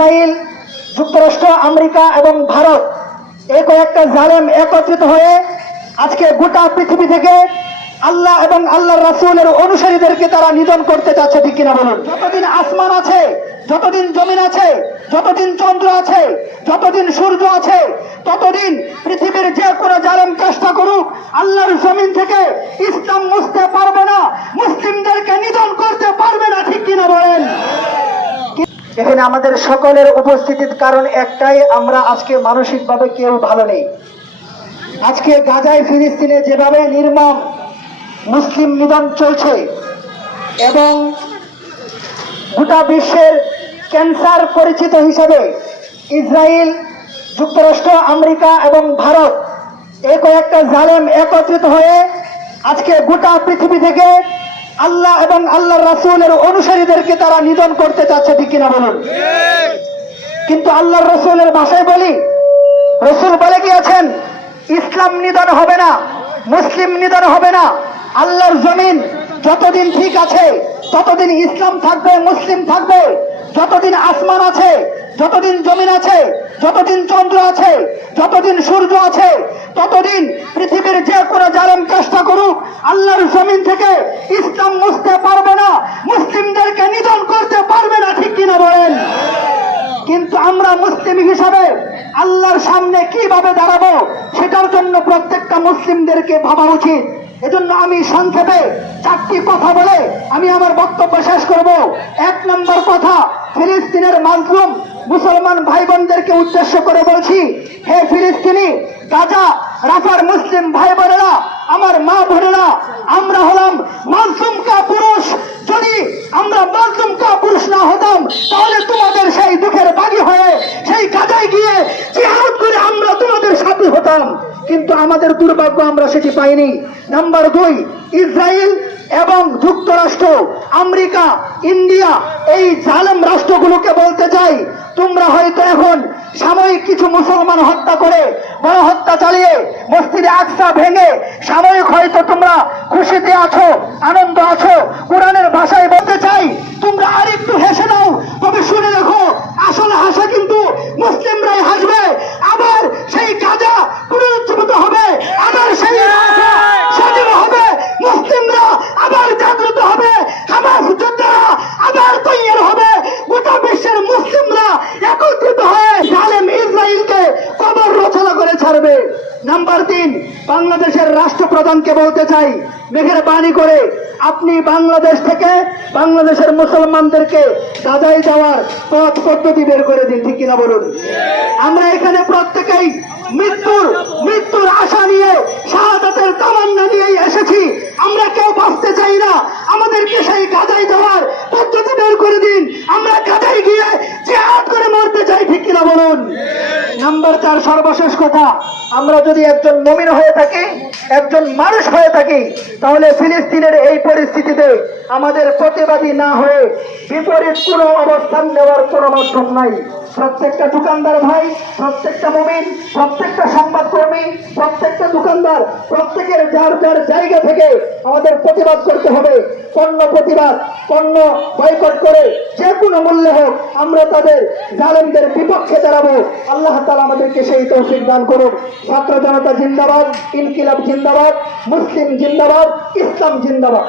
Israel যুক্তরাষ্ট্র, America এবং ভারত এই কয়েকটা জালেম একত্রিত হয়ে আজকে গোটা পৃথিবী থেকে আল্লাহ এবং আল্লাহর রাসূলের অনুসারীদেরকে তারা নিধন করতে চাচ্ছে, ঠিক কিনা বলুন? যতদিন আসমান আছে, যতদিন জমিন আছে, যতদিন চন্দ্র আছে, যতদিন সূর্য আছে, ততদিন পৃথিবীর যে কোনো জালেম চেষ্টা করুক, আল্লাহর জমিন থেকে ইসলাম মুছতে পারবে না, মুসলিমদেরকে নিধন করতে পারবে না, ঠিক কিনা বলেন? এখানে আমাদের সকলের উপস্থিতির কারণ একটাই, আমরা আজকে মানসিকভাবে কেউ ভালো নেই। আজকে গাজায়, ফিলিস্তিনে যেভাবে নির্মম মুসলিম নিধন চলছে এবং গোটা বিশ্বের ক্যান্সার পরিচিত হিসেবে ইসরায়েল, যুক্তরাষ্ট্র, আমেরিকা এবং ভারত এই কয়েকটা জালেম একত্রিত হয়ে আজকে গোটা পৃথিবী থেকে আল্লাহ এবং আল্লাহর রাসূলের অনুসারীদেরকে তারা নিধন করতে চাচ্ছে, ঠিক কিনা বলুন? কিন্তু আল্লাহর রসুলের ভাষায় বলি, রসুল বলে গিয়েছেন ইসলাম নিধন হবে না, মুসলিম নিধন হবে না, আল্লাহর জমিন যতদিন ঠিক আছে, ততদিন ইসলাম থাকবে, মুসলিম থাকবে, যতদিন আসমান আছে, যতদিন জমিন আছে, যতদিন চন্দ্র আছে, যতদিন সূর্য আছে, ততদিন পৃথিবীর যে কোনো জালেম চেষ্টা করুক আল্লাহর জমিন থেকে ইসলাম মুছতে পারবে না, মুসলিমদেরকে নিধন করতে পারবে না, ঠিক কিনা বলেন? কিন্তু আমরা মুসলিম হিসাবে আল্লাহর সামনে কীভাবে দাঁড়াবো, সেটার জন্য প্রত্যেকটা মুসলিমদেরকে ভাবা উচিত। এজন্য আমি সংক্ষেপে চারটি কথা বলে আমি আমার বক্তব্য শেষ করব। এক নম্বর কথা, ফিলিস্তিনের মাজলুম মুসলমান ভাই বোনদেরকে উদ্দেশ্য করে বলছি, হে ফিলিস্তিনি, গাজা, রাফার মুসলিম ভাই বোনেরা আমার মা বোনেরা, আমরা হলাম মাজলুম কা পুরুষ। যদি আমরা মাজলুম কা পুরুষ না হতাম, তাহলে তোমাদের সেই দুঃখের বাড়ি হয়ে, সেই কাজায় গিয়ে জিহাদ করে আমরা তোমাদের সাথে হতাম। কিন্তু আমাদের দুর্ভাগ্য আমরা সেটি পাইনি। নাম্বার দুই ইসরায়েল এবং যুক্তরাষ্ট্র, আমেরিকা, ইন্ডিয়া এই জালেম রাষ্ট্রগুলোকে বলতে চাই, তোমরা হয়তো এখন সাময়িক কিছু মুসলমান হত্যা করে বড় হত্যা চালিয়ে মসজিদে আকসা ভেঙে সাময়িক হয়তো তোমরা খুশিতে আছো, আনন্দ আছো, কোরআনের ভাষায় বলতে চাই, তোমরা নাম্বার তিন, বাংলাদেশের রাষ্ট্রপ্রধানকে বলতে চাই মেঘের বাণী করে আপনি বাংলাদেশ থেকে বাংলাদেশের মুসলমানদেরকে গাজায় যাওয়ার পথ পদ্ধতি বের করে দিন, ঠিক কিনা বলুন? আমরা এখানে প্রত্যেকেই মৃত্যুর মৃত্যুর আশা নিয়ে, শাহাদাতের তামান্না নিয়েই এসেছি। আমরা কেউ বাঁচতে চাই না। আমাদেরকে সেই গাজায় যাওয়ার নাম্বার চার সর্বশেষ কথা, আমরা যদি একজন নমিন হয়ে থাকি, একজন মানুষ হয়ে থাকি, তাহলে ফিলিস্তিনের এই পরিস্থিতিতে আমাদের প্রতিবাদী না হয়ে বিপরীত কোনো অবস্থান নেওয়ার কোনো মাধ্যম নাই। প্রত্যেকটা দোকানদার ভাই, প্রত্যেকটা মমিন, প্রত্যেকটা দোকানদার প্রত্যেকের যার যার জায়গা থেকে আমাদের প্রতিবাদ করতে হবে। পণ্য প্রতিবাদ, পণ্য বয়কট করে যে কোনো মূল্যে হোক আমরা তাদের জালেমদের বিপক্ষে দাঁড়াবো। আল্লাহ তালা আমাদেরকে সেই তৌফিক দান করুন ছাত্র জনতা জিন্দাবাদ, ইনকিলাব জিন্দাবাদ, মুসলিম জিন্দাবাদ, ইসলাম জিন্দাবাদ।